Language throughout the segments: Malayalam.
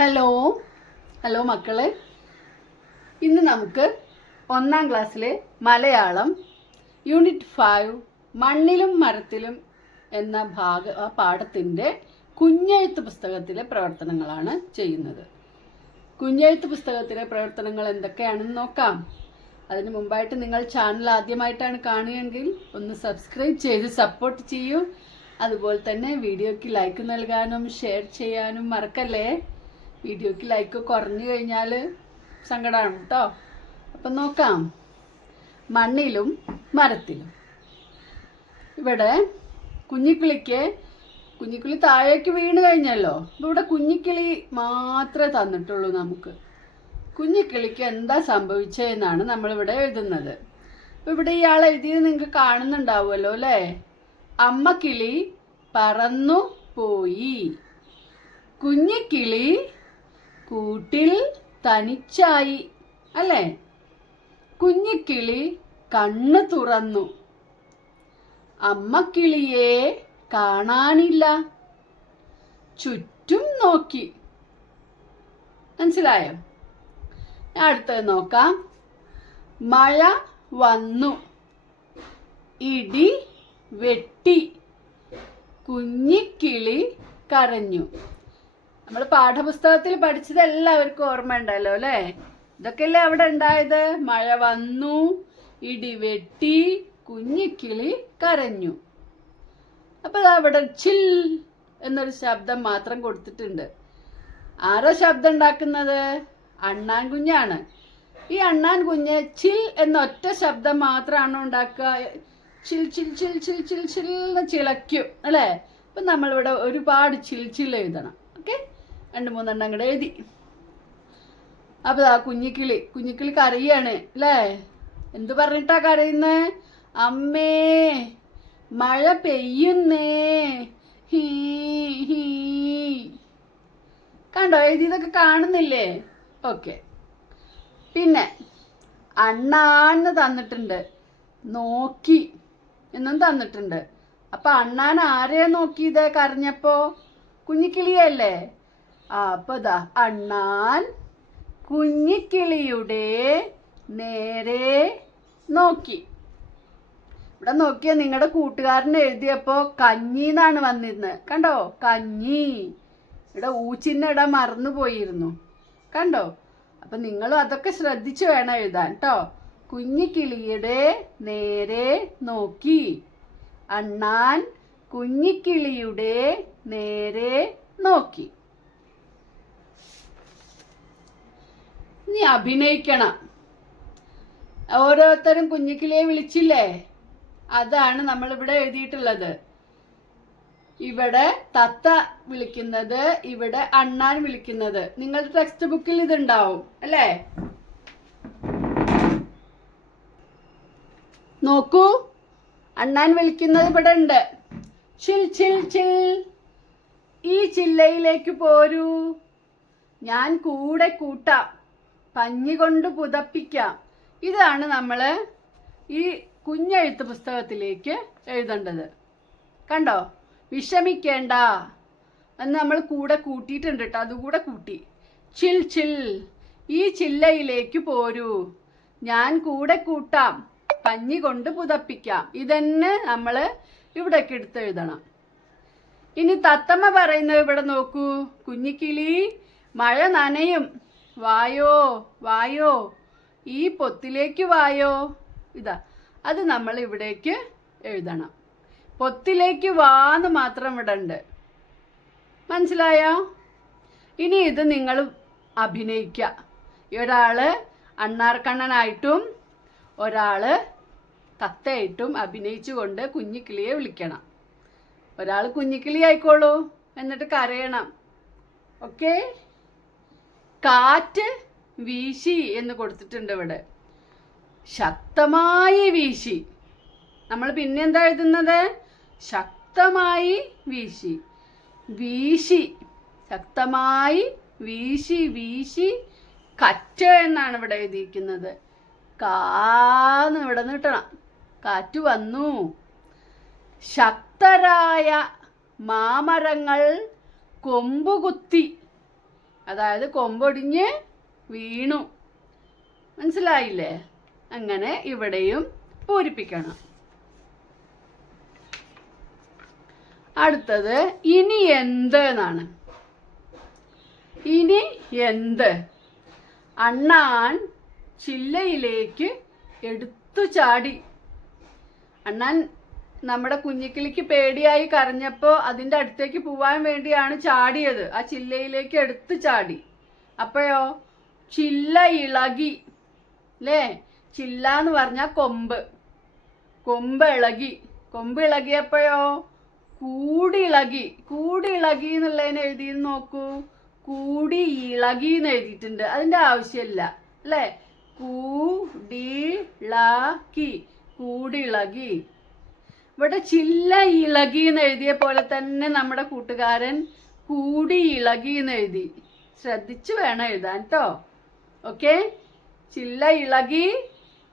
ഹലോ ഹലോ മക്കളെ, ഇന്ന് നമുക്ക് 1ാം ക്ലാസ്സിലെ മലയാളം യൂണിറ്റ് 5 മണ്ണിലും മരത്തിലും എന്ന പാഠത്തിൻ്റെ കുഞ്ഞെഴുത്ത് പുസ്തകത്തിലെ പ്രവർത്തനങ്ങളാണ് ചെയ്യുന്നത്. കുഞ്ഞെഴുത്ത് പുസ്തകത്തിലെ പ്രവർത്തനങ്ങൾ എന്തൊക്കെയാണെന്ന് നോക്കാം. അതിന് മുമ്പായിട്ട് നിങ്ങൾ ചാനൽ ആദ്യമായിട്ടാണ് കാണുകയെങ്കിൽ ഒന്ന് സബ്സ്ക്രൈബ് ചെയ്ത് സപ്പോർട്ട് ചെയ്യൂ. അതുപോലെ തന്നെ വീഡിയോയ്ക്ക് ലൈക്ക് നൽകാനും ഷെയർ ചെയ്യാനും മറക്കല്ലേ. വീഡിയോയ്ക്ക് ലൈക്ക് കുറഞ്ഞു കഴിഞ്ഞാൽ സങ്കടമാണ് കേട്ടോ. അപ്പം നോക്കാം. മണ്ണിലും മരത്തിലും. ഇവിടെ കുഞ്ഞിക്കിളി താഴേക്ക് വീണ് കഴിഞ്ഞല്ലോ. അപ്പോൾ ഇവിടെ കുഞ്ഞിക്കിളി മാത്രമേ തന്നിട്ടുള്ളൂ നമുക്ക്. കുഞ്ഞിക്കിളിക്ക് എന്താ സംഭവിച്ചതെന്നാണ് നമ്മളിവിടെ എഴുതുന്നത്. അപ്പോൾ ഇവിടെ ഇയാൾ എഴുതിയത് നിങ്ങൾക്ക് കാണുന്നുണ്ടാവുമല്ലോ അല്ലേ. അമ്മ കിളി പറന്നു പോയി, കുഞ്ഞിക്കിളി കൂട്ടിൽ തനിച്ചായി അല്ലേ. കുഞ്ഞിക്കിളി കണ്ണ് തുറന്നു, അമ്മക്കിളിയെ കാണാനില്ല, ചുറ്റും നോക്കി. മനസ്സിലായോ? അടുത്തത് നോക്കാം. മഴ വന്നു, ഇടി വെട്ടി, കുഞ്ഞിക്കിളി കരഞ്ഞു. നമ്മൾ പാഠപുസ്തകത്തിൽ പഠിച്ചത് എല്ലാവർക്കും ഓർമ്മ ഉണ്ടല്ലോ അല്ലേ. ഇതൊക്കെയല്ലേ അവിടെ ഉണ്ടായത്. മഴ വന്നു, ഇടി വെട്ടി, കുഞ്ഞിക്കിളി കരഞ്ഞു. അപ്പോൾ അവിടെ ചിൽ എന്നൊരു ശബ്ദം മാത്രം കൊടുത്തിട്ടുണ്ട്. ആരോ ശബ്ദം ഉണ്ടാക്കുന്നത്? അണ്ണാൻ കുഞ്ഞാണ്. ഈ അണ്ണാൻ കുഞ്ഞ് ചിൽ എന്ന ഒറ്റ ശബ്ദം മാത്രമാണ് ഉണ്ടാക്കുക. ചിൽ ചിൽ ചിൽ ചിൽ ചിൽ ചിൽ എന്ന് ചിലയ്ക്കും അല്ലേ. അപ്പം നമ്മളിവിടെ ഒരുപാട് ചിൽ ചിൽ എഴുതണം. ഓക്കെ, 2-3 കൂടെ എഴുതി. അപ്പോൾ ആ കുഞ്ഞിക്കിളി കരയാണ് അല്ലേ. എന്ത് പറഞ്ഞിട്ടാ കരയുന്നത്? അമ്മേ മഴ പെയ്യുന്നേ, ഹീ ഹീ. കണ്ടോ, എഴുതിയതൊക്കെ കാണുന്നില്ലേ? ഓക്കെ. പിന്നെ അണ്ണാന്ന് തന്നിട്ടുണ്ട്, നോക്കി എന്നും തന്നിട്ടുണ്ട്. അപ്പം അണ്ണാൻ ആരെയാ നോക്കിയത് കരഞ്ഞപ്പോ? കുഞ്ഞിക്കിളിയല്ലേ. അപ്പോൾ ഇതാ അണ്ണാൻ കുഞ്ഞിക്കിളിയുടെ നേരെ നോക്കി. ഇവിടെ നോക്കിയാൽ നിങ്ങളുടെ കൂട്ടുകാരൻ എഴുതിയപ്പോൾ കഞ്ഞി എന്നാണ് വന്നിരുന്നത്. കണ്ടോ, കഞ്ഞി. ഇവിടെ ഊച്ചിൻ്റെ ഇട മറന്നു പോയിരുന്നു. കണ്ടോ? അപ്പം നിങ്ങളും അതൊക്കെ ശ്രദ്ധിച്ചു വേണം എഴുതാൻ കേട്ടോ. കുഞ്ഞിക്കിളിയുടെ നേരെ നോക്കി. അണ്ണാൻ കുഞ്ഞിക്കിളിയുടെ നേരെ നോക്കി. ഇനി അഭിനയിക്കണം. ഓരോരുത്തരും കുഞ്ഞിക്കിളിയെ വിളിച്ചില്ലേ, അതാണ് നമ്മളിവിടെ എഴുതിയിട്ടുള്ളത്. ഇവിടെ തത്ത വിളിക്കുന്നത്, ഇവിടെ അണ്ണാൻ വിളിക്കുന്നത്. നിങ്ങളുടെ ടെക്സ്റ്റ് ബുക്കിൽ ഇതുണ്ടാവും അല്ലേ. നോക്കൂ, അണ്ണാൻ വിളിക്കുന്നത് ഇവിടെ ഉണ്ട്. ചിൽ ചിൽ ചിൽ, ഈ ചില്ലയിലേക്ക് പോരൂ, ഞാൻ കൂടെ കൂട്ടാം, പഞ്ഞി കൊണ്ട് പുതപ്പിക്കാം. ഇതാണ് നമ്മൾ ഈ കുഞ്ഞെഴുത്ത് പുസ്തകത്തിലേക്ക് എഴുതേണ്ടത്. കണ്ടോ, വിഷമിക്കേണ്ട എന്ന് നമ്മൾ കൂടെ കൂട്ടിയിട്ടുണ്ട് കേട്ടോ. അതുകൂടെ കൂട്ടി. ചിൽ ചിൽ, ഈ ചില്ലയിലേക്ക് പോരൂ, ഞാൻ കൂടെ കൂട്ടാം, പഞ്ഞി കൊണ്ട് പുതപ്പിക്കാം. ഇതന്നെ നമ്മൾ ഇവിടേക്ക് എടുത്തെഴുതണം. ഇനി തത്തമ്മ പറയുന്നത് ഇവിടെ നോക്കൂ. കുഞ്ഞിക്കിളി മഴ നനയും, വായോ വായോ, ഈ പൊത്തിലേക്ക് വായോ. ഇതാ, അത് നമ്മൾ ഇവിടേക്ക് എഴുതണം. പൊത്തിലേക്ക് വാന്ന് മാത്രം ഇവിടെ ഉണ്ട്. മനസ്സിലായോ? ഇനി ഇത് നിങ്ങൾ അഭിനയിക്കുക. ഒരാൾ അണ്ണാർക്കണ്ണനായിട്ടും ഒരാൾ തത്തയായിട്ടും അഭിനയിച്ചുകൊണ്ട് കുഞ്ഞിക്കിളിയെ വിളിക്കണം. ഒരാൾ കുഞ്ഞിക്കിളി ആയിക്കോളൂ, എന്നിട്ട് കരയണം. ഓക്കെ. കാറ്റ് വീശി എന്ന് കൊടുത്തിട്ടുണ്ട് ഇവിടെ. ശക്തമായി വീശി. നമ്മൾ പിന്നെ എന്താ എഴുതുന്നത്? ശക്തമായി വീശി. വീശി, ശക്തമായി വീശി. വീശി കറ്റ് എന്നാണ് ഇവിടെ എഴുതിയിരിക്കുന്നത്. കാന്ന് ഇവിടെ നിന്ന് കിട്ടണം. കാറ്റ് വന്നു. ശക്തരായ മാമരങ്ങൾ കൊമ്പുകുത്തി. അതായത് കൊമ്പൊടിഞ്ഞ് വീണു. മനസ്സിലായില്ലേ? അങ്ങനെ ഇവിടെയും പൂരിപ്പിക്കണം. അടുത്തത് ഇനി എന്ത് എന്നാണ്. ഇനി എന്ത്? അണ്ണാൻ ചില്ലയിലേക്ക് എടുത്തു ചാടി. അണ്ണാൻ നമ്മുടെ കുഞ്ഞിക്കിളിക്ക് പേടിയായി കരഞ്ഞപ്പോൾ അതിൻ്റെ അടുത്തേക്ക് പോവാൻ വേണ്ടിയാണ് ചാടിയത്. ആ ചില്ലയിലേക്ക് എടുത്തു ചാടി. അപ്പോഴോ ചില്ല ഇളകി അല്ലേ? ചില്ല എന്ന് പറഞ്ഞാൽ കൊമ്പ്. കൊമ്പ് ഇളകി. കൊമ്പ് ഇളകിയപ്പോഴോ കൂടിളകി. കൂടിളകി എന്നുള്ളതിന് എഴുതിയെന്ന് നോക്കൂ. കൂടി ഇളകി എന്ന് എഴുതിയിട്ടുണ്ട്. അതിൻ്റെ ആവശ്യമില്ല അല്ലേ? കൂടിളകി. കൂടിളകി. ഇവിടെ ചില്ല ഇളകി എന്ന് എഴുതിയ പോലെ തന്നെ നമ്മുടെ കൂട്ടുകാരൻ കൂടി ഇളകി എന്ന് എഴുതി. ശ്രദ്ധിച്ചു വേണം എഴുതാൻ കേട്ടോ. ഓക്കെ? ചില്ല ഇളകി,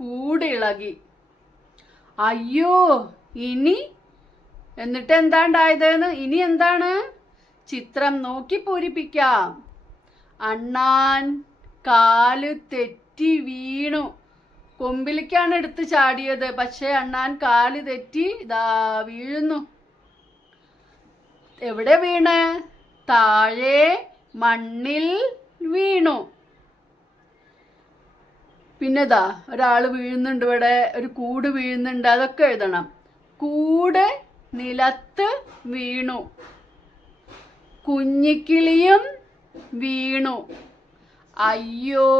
കൂടിളകി. അയ്യോ ഇനി എന്നിട്ട് എന്താണ്ടായതെന്ന്? ഇനി എന്താണ്? ചിത്രം നോക്കി പൂരിപ്പിക്കാം. അണ്ണാൻ കാല് തെറ്റി വീണു. കൊമ്പിലേക്കാണ് എടുത്ത് ചാടിയത്, പക്ഷെ അണ്ണാൻ കാല് തെറ്റി ഇതാ വീഴുന്നു. എവിടെ വീണ്? താഴെ മണ്ണിൽ വീണു. പിന്നെതാ ഒരാൾ വീഴുന്നുണ്ട്. ഇവിടെ ഒരു കൂട് വീഴുന്നുണ്ട്. അതൊക്കെ എഴുതണം. കൂട് നിലത്ത് വീണു. കുഞ്ഞിക്കിളിയും വീണു. അയ്യോ.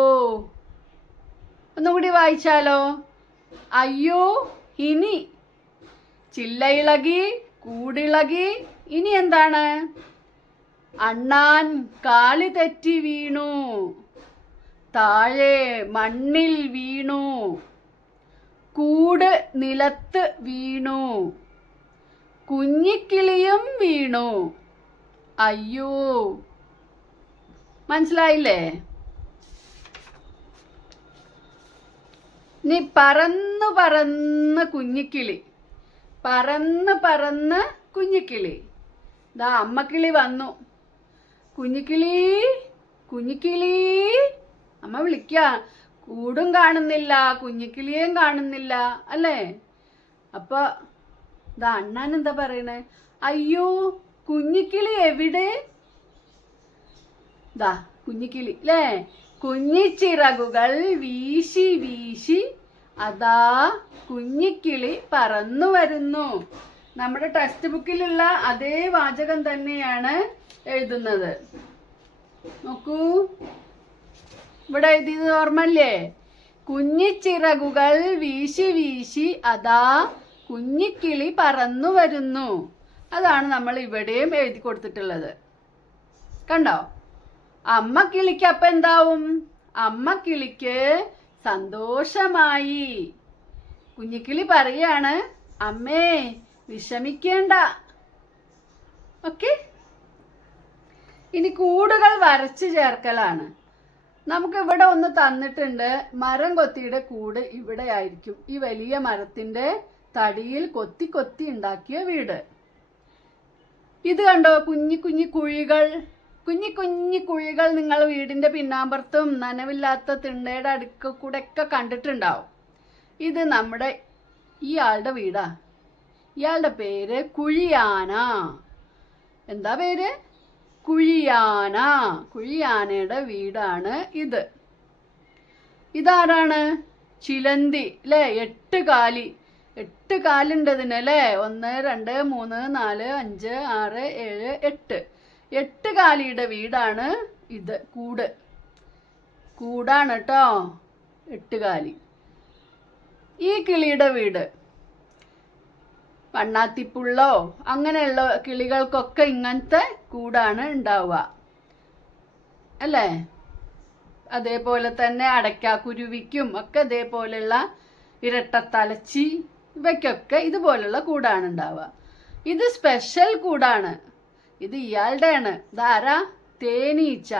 ഒന്നുകൂടി വായിച്ചാലോ? അയ്യോ ഇനി. ചില്ല ഇളകി, കൂടിളകി. ഇനി എന്താണ്? അണ്ണാൻ കാല് തെറ്റി വീണു. താഴെ മണ്ണിൽ വീണു. കൂട് നിലത്ത് വീണു. കുഞ്ഞിക്കിളിയും വീണു. അയ്യോ. മനസ്സിലായില്ലേ? നീ പറന്ന് പറന്ന് കുഞ്ഞിക്കിളി. പറന്ന് പറന്ന് കുഞ്ഞിക്കിളി. ദാ അമ്മക്കിളി വന്നു. കുഞ്ഞിക്കിളി, കുഞ്ഞിക്കിളി. അമ്മ വിളിക്ക. കൂടും കാണുന്നില്ല, കുഞ്ഞിക്കിളിയേയും കാണുന്നില്ല അല്ലേ? അപ്പൊ ദാ അണ്ണാൻ എന്താ പറയണേ? അയ്യോ കുഞ്ഞിക്കിളി എവിടെ? ദാ കുഞ്ഞിക്കിളി അല്ലേ? കുഞ്ഞിച്ചിറകുകൾ വീശി വീശി അതാ കുഞ്ഞിക്കിളി പറന്നു വരുന്നു. നമ്മുടെ ടെക്സ്റ്റ് ബുക്കിലുള്ള അതേ വാചകം തന്നെയാണ് എഴുതുന്നത്. നോക്കൂ, ഇവിടെ എഴുതിയത് ഓർമ്മല്ലേ? കുഞ്ഞിച്ചിറകുകൾ വീശി വീശി അതാ കുഞ്ഞിക്കിളി പറന്നു വരുന്നു. അതാണ് നമ്മൾ ഇവിടെയും എഴുതി കൊടുത്തിട്ടുള്ളത്. കണ്ടോ? അമ്മ കിളിക്ക് അപ്പൊ എന്താവും? അമ്മ കിളിക്ക് സന്തോഷമായി. കുഞ്ഞിക്കിളി പറയാണ്, അമ്മേ വിഷമിക്കേണ്ട. ഓക്കെ? ഇനി കൂടുകൾ വരച്ചു ചേർക്കലാണ്. നമുക്ക് ഇവിടെ ഒന്ന് തന്നിട്ടുണ്ട്. മരം കൊത്തിയുടെ കൂട് ഇവിടെ ആയിരിക്കും. ഈ വലിയ മരത്തിന്റെ തടിയിൽ കൊത്തി കൊത്തി ഉണ്ടാക്കിയ വീട്. ഇത് കണ്ടോ? കുഞ്ഞി കുഞ്ഞി കുഴികൾ. കുഞ്ഞി കുഞ്ഞി കുഴികൾ നിങ്ങൾ വീടിന്റെ പിന്നാമ്പുറത്തും നനവില്ലാത്ത തിണ്ണയുടെ അടുക്ക കൂടെ ഒക്കെ കണ്ടിട്ടുണ്ടാവും. ഇത് നമ്മുടെ ഇയാളുടെ വീടാ. ഇയാളുടെ പേര് കുഴിയാന. എന്താ പേര്? കുഴിയാന. കുഴിയാനയുടെ വീടാണ് ഇത്. ഇതാരാണ്? ചിലന്തി അല്ലേ? 8 കാലി. 8 കാലുണ്ട് ഇതിന് അല്ലേ? 1 2 3 4 5 6 7 8. 8 കാലിയുടെ വീടാണ് ഇത്. കൂട്. കൂടാണ് കേട്ടോ 8 കാലി. ഈ കിളിയുടെ വീട് വണ്ണാത്തിപ്പുള്ളോ അങ്ങനെയുള്ള കിളികൾക്കൊക്കെ ഇങ്ങനത്തെ കൂടാണ് ഉണ്ടാവുക അല്ലേ? അതേപോലെ തന്നെ അടയ്ക്കാക്കുരുവിക്കും ഒക്കെ ഇതേപോലെയുള്ള ഇരട്ടത്തലച്ചി ഇവയ്ക്കൊക്കെ ഇതുപോലുള്ള കൂടാണ് ഉണ്ടാവുക. ഇത് സ്പെഷ്യൽ കൂടാണ്. ഇത് ഇയാളുടെയാണ്. ഇതാരാ? തേനീച്ച.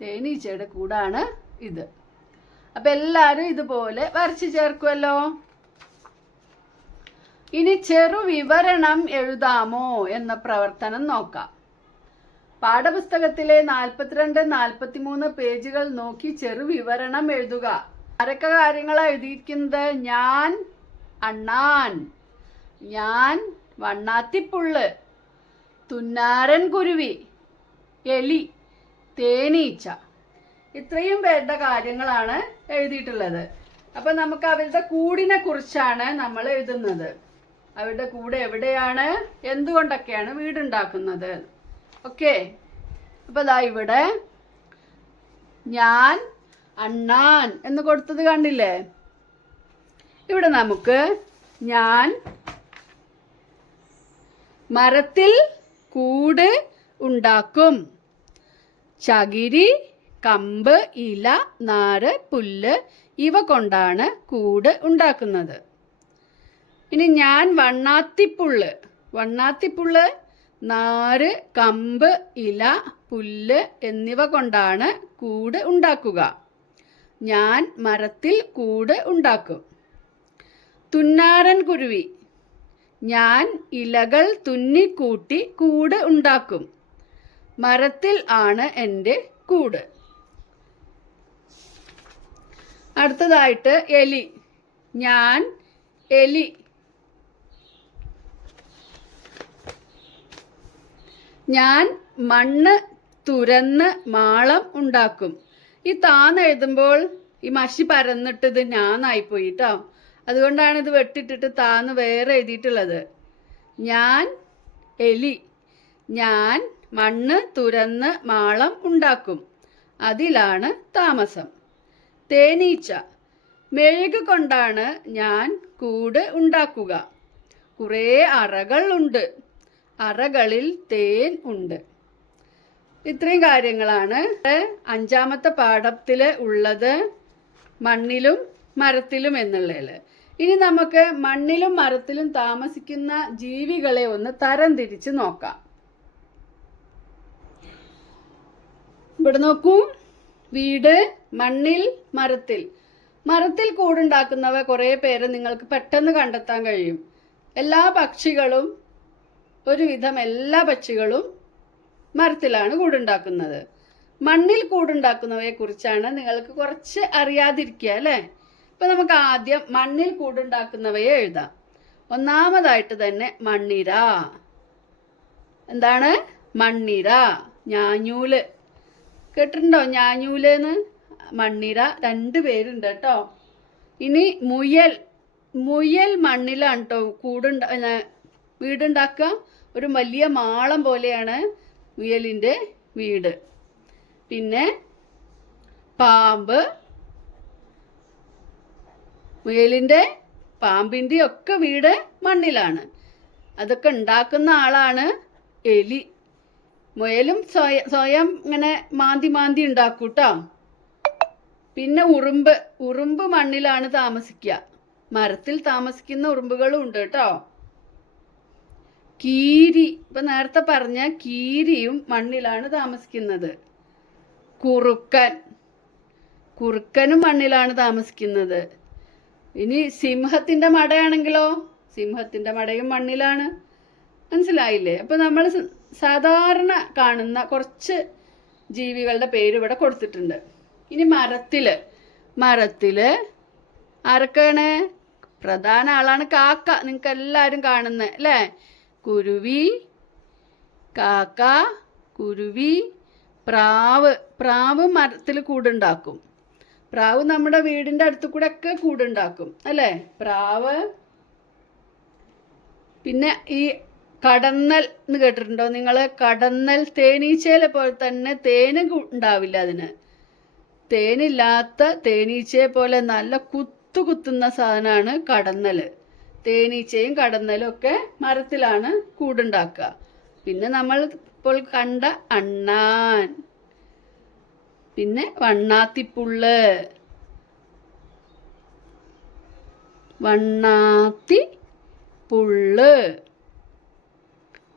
തേനീച്ചയുടെ കൂടാണ് ഇത്. അപ്പം എല്ലാവരും ഇതുപോലെ വരച്ചു ചേർക്കുമല്ലോ. ഇനി ചെറു വിവരണം എഴുതാമോ എന്ന പ്രവർത്തനം നോക്കാം. പാഠപുസ്തകത്തിലെ 42, 43 പേജുകൾ നോക്കി ചെറുവിവരണം എഴുതുക. ആരൊക്കെ കാര്യങ്ങളാണ് എഴുതിയിരിക്കുന്നത്? ഞാൻ അണ്ണാൻ, ഞാൻ വണ്ണാത്തിപ്പുള്ള്, തുന്നാരൻ കുരുവി, എലി, തേനീച്ച. ഇത്രയും പേരുടെ കാര്യങ്ങളാണ് എഴുതിയിട്ടുള്ളത്. അപ്പൊ നമുക്ക് അവരുടെ കൂടിനെ കുറിച്ചാണ് നമ്മൾ എഴുതുന്നത്. അവരുടെ കൂടെ എവിടെയാണ്, എന്തുകൊണ്ടൊക്കെയാണ് വീടുണ്ടാക്കുന്നത്. ഓക്കെ, അപ്പൊ ദാ ഇവിടെ ഞാൻ അണ്ണാൻ എന്ന് കൊടുത്തത് കണ്ടില്ലേ? ഇവിടെ നമുക്ക് ഞാൻ മരത്തിൽ കൂട് ഉണ്ടാക്കും. ചകിരി, കമ്പ്, ഇല, നാര്, പുല്ല് ഇവ കൊണ്ടാണ് കൂട് ഉണ്ടാക്കുന്നത്. ഇനി ഞാൻ വണ്ണാത്തിപ്പുള്ള്. വണ്ണാത്തിപ്പുള്ള് നാര്, കമ്പ്, ഇല, പുല്ല് എന്നിവ കൊണ്ടാണ് കൂട് ഉണ്ടാക്കുക. ഞാൻ മരത്തിൽ കൂട് ഉണ്ടാക്കും. തുന്നാരൻ കുരുവി. ഞാൻ ഇലകൾ തുന്നിക്കൂട്ടി കൂട് ഉണ്ടാക്കും. മരത്തിൽ ആണ് എൻ്റെ കൂട്. അടുത്തതായിട്ട് എലി. ഞാൻ എലി. ഞാൻ മണ്ണ് തുരന്ന് മാളം ഉണ്ടാക്കും. ഈ താന്ന് എഴുതുമ്പോൾ ഈ മഷി പരന്നിട്ടത് ഞാനായിപ്പോയി കേട്ടോ. അതുകൊണ്ടാണ് ഇത് വെട്ടിട്ടിട്ട് താന്ന് വേറെ എഴുതിയിട്ടുള്ളത്. ഞാൻ എലി. ഞാൻ മണ്ണ് തുരന്ന് മാളം ഉണ്ടാക്കും. അതിലാണ് താമസം. തേനീച്ച. മെഴുക് കൊണ്ടാണ് ഞാൻ കൂട് ഉണ്ടാക്കുക. കുറേ അറകൾ ഉണ്ട്. അറകളിൽ തേൻ ഉണ്ട്. ഇത്രയും കാര്യങ്ങളാണ് 5ാമത്തെ പാഠത്തിൽ ഉള്ളത്, മണ്ണിലും മരത്തിലും എന്നുള്ളതിൽ. ഇനി നമുക്ക് മണ്ണിലും മരത്തിലും താമസിക്കുന്ന ജീവികളെ ഒന്ന് തരംതിരിച്ച് നോക്കാം. ഇവിടെ നോക്കൂ, വീട്, മണ്ണിൽ, മരത്തിൽ. മരത്തിൽ കൂടുണ്ടാക്കുന്നവ കുറേ പേര് നിങ്ങൾക്ക് പെട്ടെന്ന് കണ്ടെത്താൻ കഴിയും. എല്ലാ പക്ഷികളും, ഒരുവിധം എല്ലാ പക്ഷികളും മരത്തിലാണ് കൂടുണ്ടാക്കുന്നത്. മണ്ണിൽ കൂടുണ്ടാക്കുന്നവയെ കുറിച്ചാണ് നിങ്ങൾക്ക് കുറച്ച് അറിയാതിരിക്കുക അല്ലേ? ഇപ്പൊ നമുക്ക് ആദ്യം മണ്ണിൽ കൂടുണ്ടാക്കുന്നവയെ എഴുതാം. ഒന്നാമതായിട്ട് തന്നെ മണ്ണിര. എന്താണ് മണ്ണിര? ഞാഞ്ഞൂല് കേട്ടിട്ടുണ്ടോ? ഞാഞ്ഞൂലെന്ന്. മണ്ണിര 2 പേരുണ്ട് കേട്ടോ. ഇനി മുയൽ. മുയൽ മണ്ണിലാണ് കേട്ടോ വീടുണ്ടാക്കുക. ഒരു വലിയ മാളം പോലെയാണ് മുയലിൻ്റെ വീട്. പിന്നെ പാമ്പ്. പാമ്പിൻ്റെ ഒക്കെ വീട് മണ്ണിലാണ്. അതൊക്കെ ഉണ്ടാക്കുന്ന ആളാണ് എലി. മുയലും സ്വയം ഇങ്ങനെ മാന്തി ഉണ്ടാക്കും കേട്ടോ. പിന്നെ ഉറുമ്പ് മണ്ണിലാണ് താമസിക്കുക. മരത്തിൽ താമസിക്കുന്ന ഉറുമ്പുകളും ഉണ്ട് കേട്ടോ. കീരി. ഇപ്പൊ നേരത്തെ പറഞ്ഞ കീരിയും മണ്ണിലാണ് താമസിക്കുന്നത്. കുറുക്കനും മണ്ണിലാണ് താമസിക്കുന്നത്. ഇനി സിംഹത്തിന്റെ മടയാണെങ്കിലോ? സിംഹത്തിന്റെ മടയും മണ്ണിലാണ്. മനസ്സിലായില്ലേ? അപ്പൊ നമ്മൾ സാധാരണ കാണുന്ന കുറച്ച് ജീവികളുടെ പേര് ഇവിടെ കൊടുത്തിട്ടുണ്ട്. ഇനി മരത്തില് ആരൊക്കെയാണ്? പ്രധാന ആളാണ് കാക്ക. നിങ്ങൾക്ക് എല്ലാവരും കാണുന്നത് അല്ലേ? കുരുവി, കാക്ക, കുരുവി, പ്രാവ് മരത്തിൽ കൂടുണ്ടാക്കും. പ്രാവ് നമ്മുടെ വീടിൻ്റെ അടുത്ത് കൂടെ ഒക്കെ കൂടുണ്ടാക്കും അല്ലേ? പ്രാവ്. പിന്നെ ഈ കടന്നൽ എന്ന് കേട്ടിട്ടുണ്ടോ നിങ്ങൾ? കടന്നൽ തേനീച്ചയിലെ പോലെ തന്നെ തേന് ഉണ്ടാവില്ല അതിന്. തേനില്ലാത്ത തേനീച്ചയെ പോലെ നല്ല കുത്തുന്ന സാധനമാണ് കടന്നൽ. തേനീച്ചയും കടന്നലും ഒക്കെ മരത്തിലാണ് കൂടുണ്ടാക്കുക. പിന്നെ നമ്മൾ ഇപ്പോൾ കണ്ട അണ്ണാൻ. പിന്നെ വണ്ണാത്തിപ്പുള്ള്.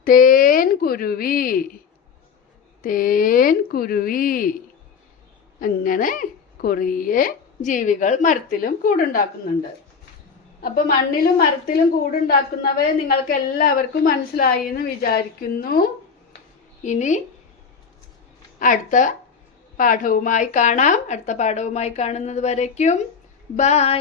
തേൻ കുരുവി. അങ്ങനെ കുറേ ജീവികൾ മരത്തിലും കൂടുണ്ടാക്കുന്നുണ്ട്. അപ്പൊ മണ്ണിലും മരത്തിലും കൂടുണ്ടാക്കുന്നവയെ നിങ്ങൾക്ക് എല്ലാവർക്കും മനസ്സിലായി എന്ന് വിചാരിക്കുന്നു. ഇനി അടുത്ത പാഠവുമായി കാണാം. അടുത്ത പാഠവുമായി കാണുന്നത് വരയ്ക്കും ബൈ.